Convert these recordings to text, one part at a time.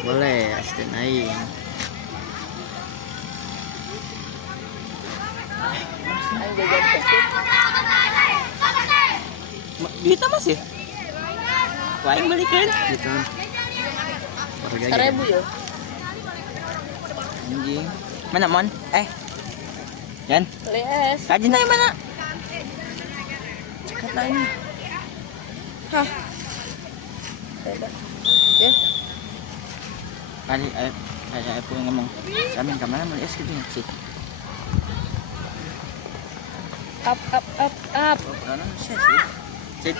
Boleh, asisten aing. Aing jajan tiket. Duitnya masih? Wah, aing balikin gitu. Harga 1.000 ya. anjing. Mana mon? Yan. Les. Kajin aja mana? Cekat aja. Hah. Ya. Kali aku ngomong. Kami kemana mau es gitu sih. Up. Karena sih. Cek.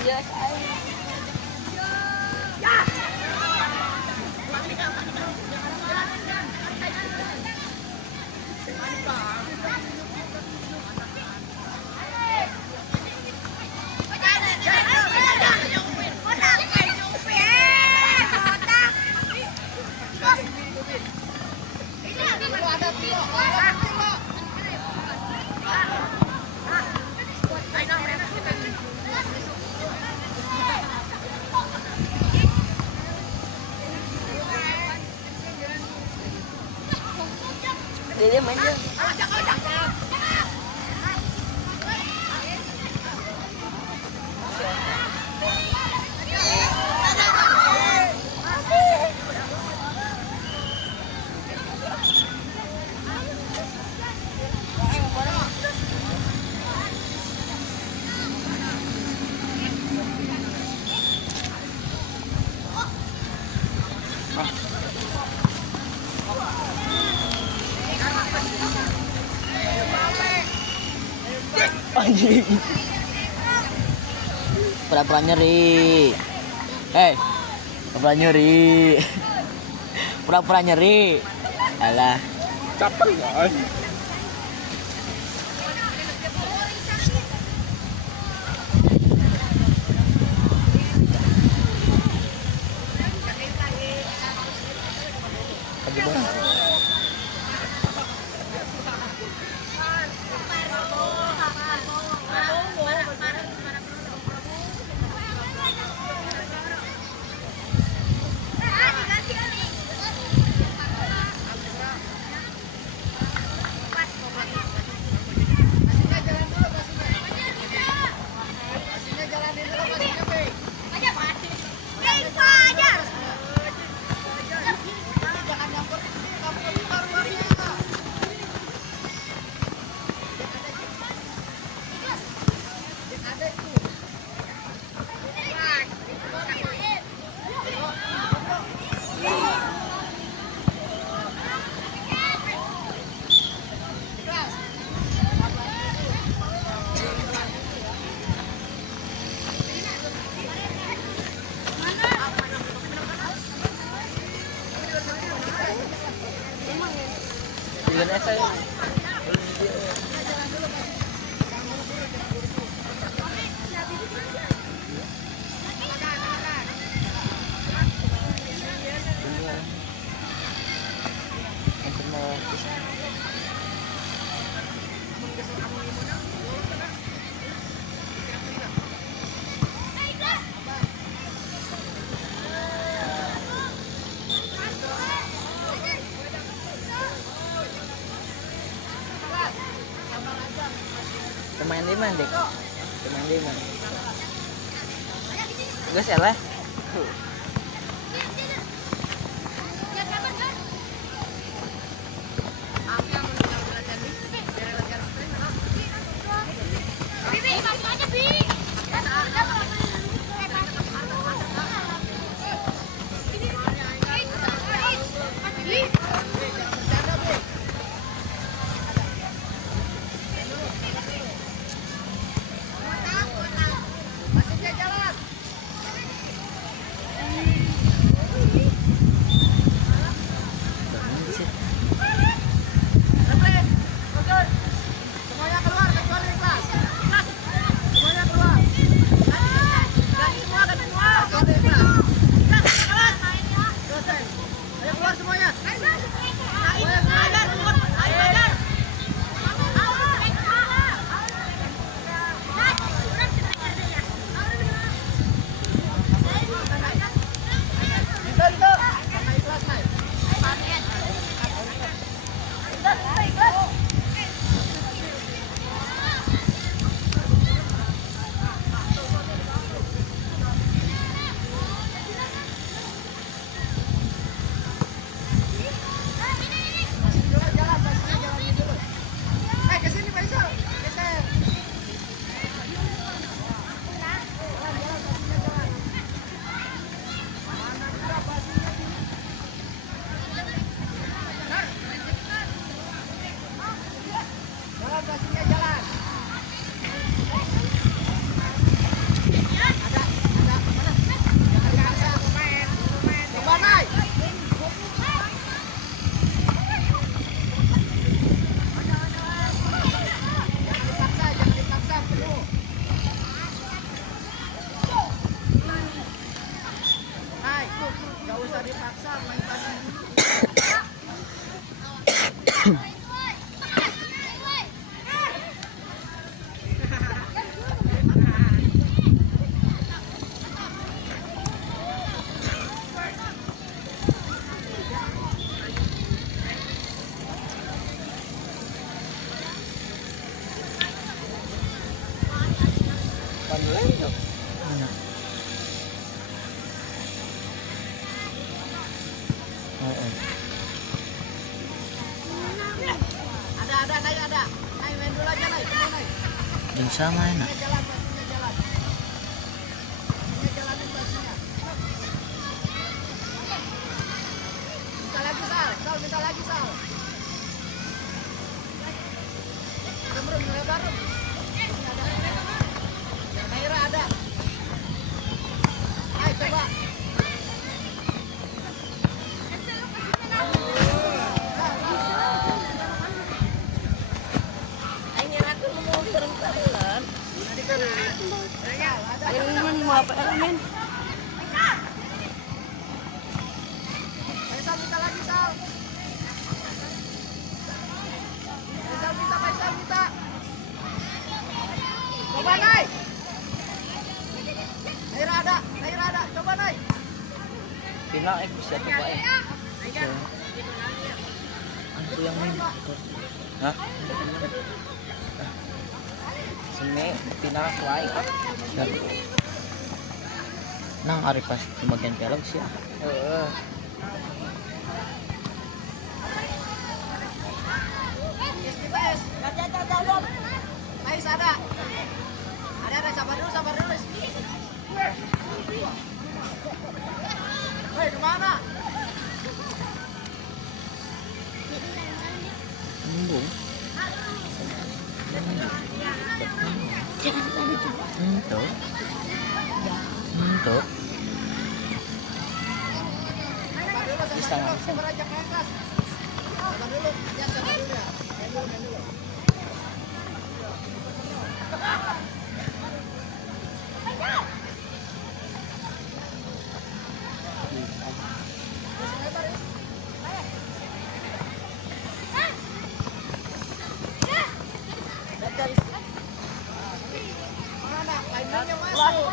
Yes, dia main dia. Anjing. Pura-pura nyeri. Pura-pura nyeri. Pura-pura nyeri. Alah. Capek kan? Pemain di mana, Dik? Pemain di mana? Gas ya lah. Ada. Naik main dulu aja, naik. Yang sama enak. Jalan. Jalanin basinya. Minta lagi, Sal. Minta lagi, Sal. Ada lebar. Naira ada. Ayo coba. Faisal minta lagi, Sal. Faisal minta. Coba naik. Naira ada. Coba naik. Pina bisa coba Aku yang main. Hah? Sini Pina kuai. Nang ari pas di bagian pelog sih. Ais ada. Ada sabar dulu. Hei, kemana? Embung. Untuk. Bisa nggak? Sabar aja ke atas. Sabar dulu ya. Main dulu. Mana? Lainnya masuk.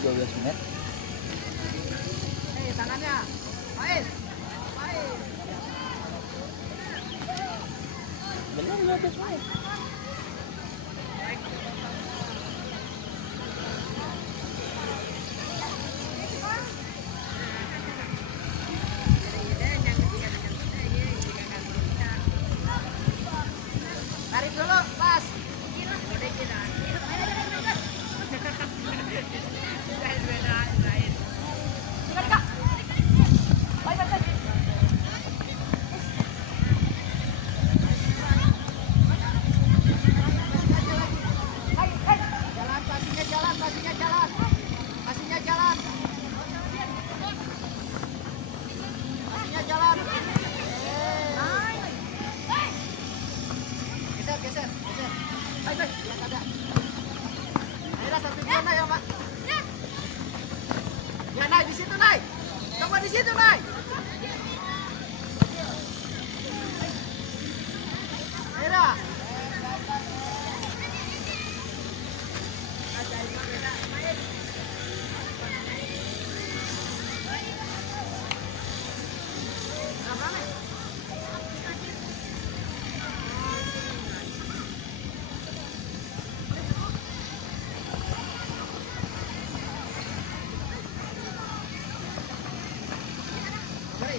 12 menit. Tangannya. Main. Benar 12 menit. Tarik dulu, pas. Jalan, passingnya jalan. Passingnya jalan. Geser. Baik. Lihat ada. Akhirnya satu dia naik ya, Pak. Ya, naik di situ, naik. Coba di situ, naik. Akhirnya.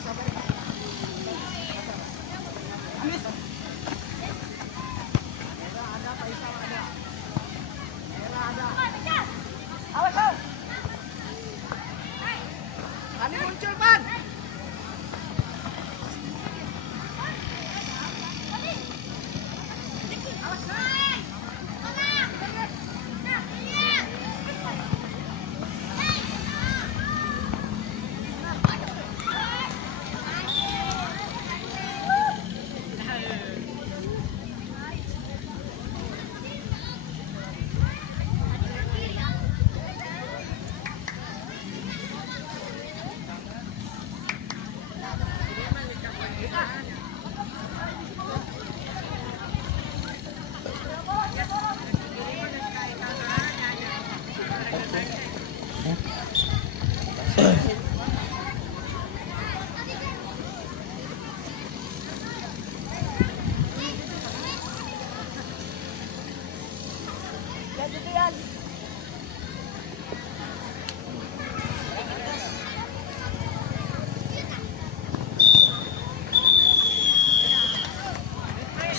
Sabar. Ada Faisal ada. Awas, Bang. Ani muncul, Pan.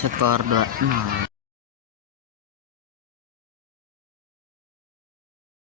Skor 2-0.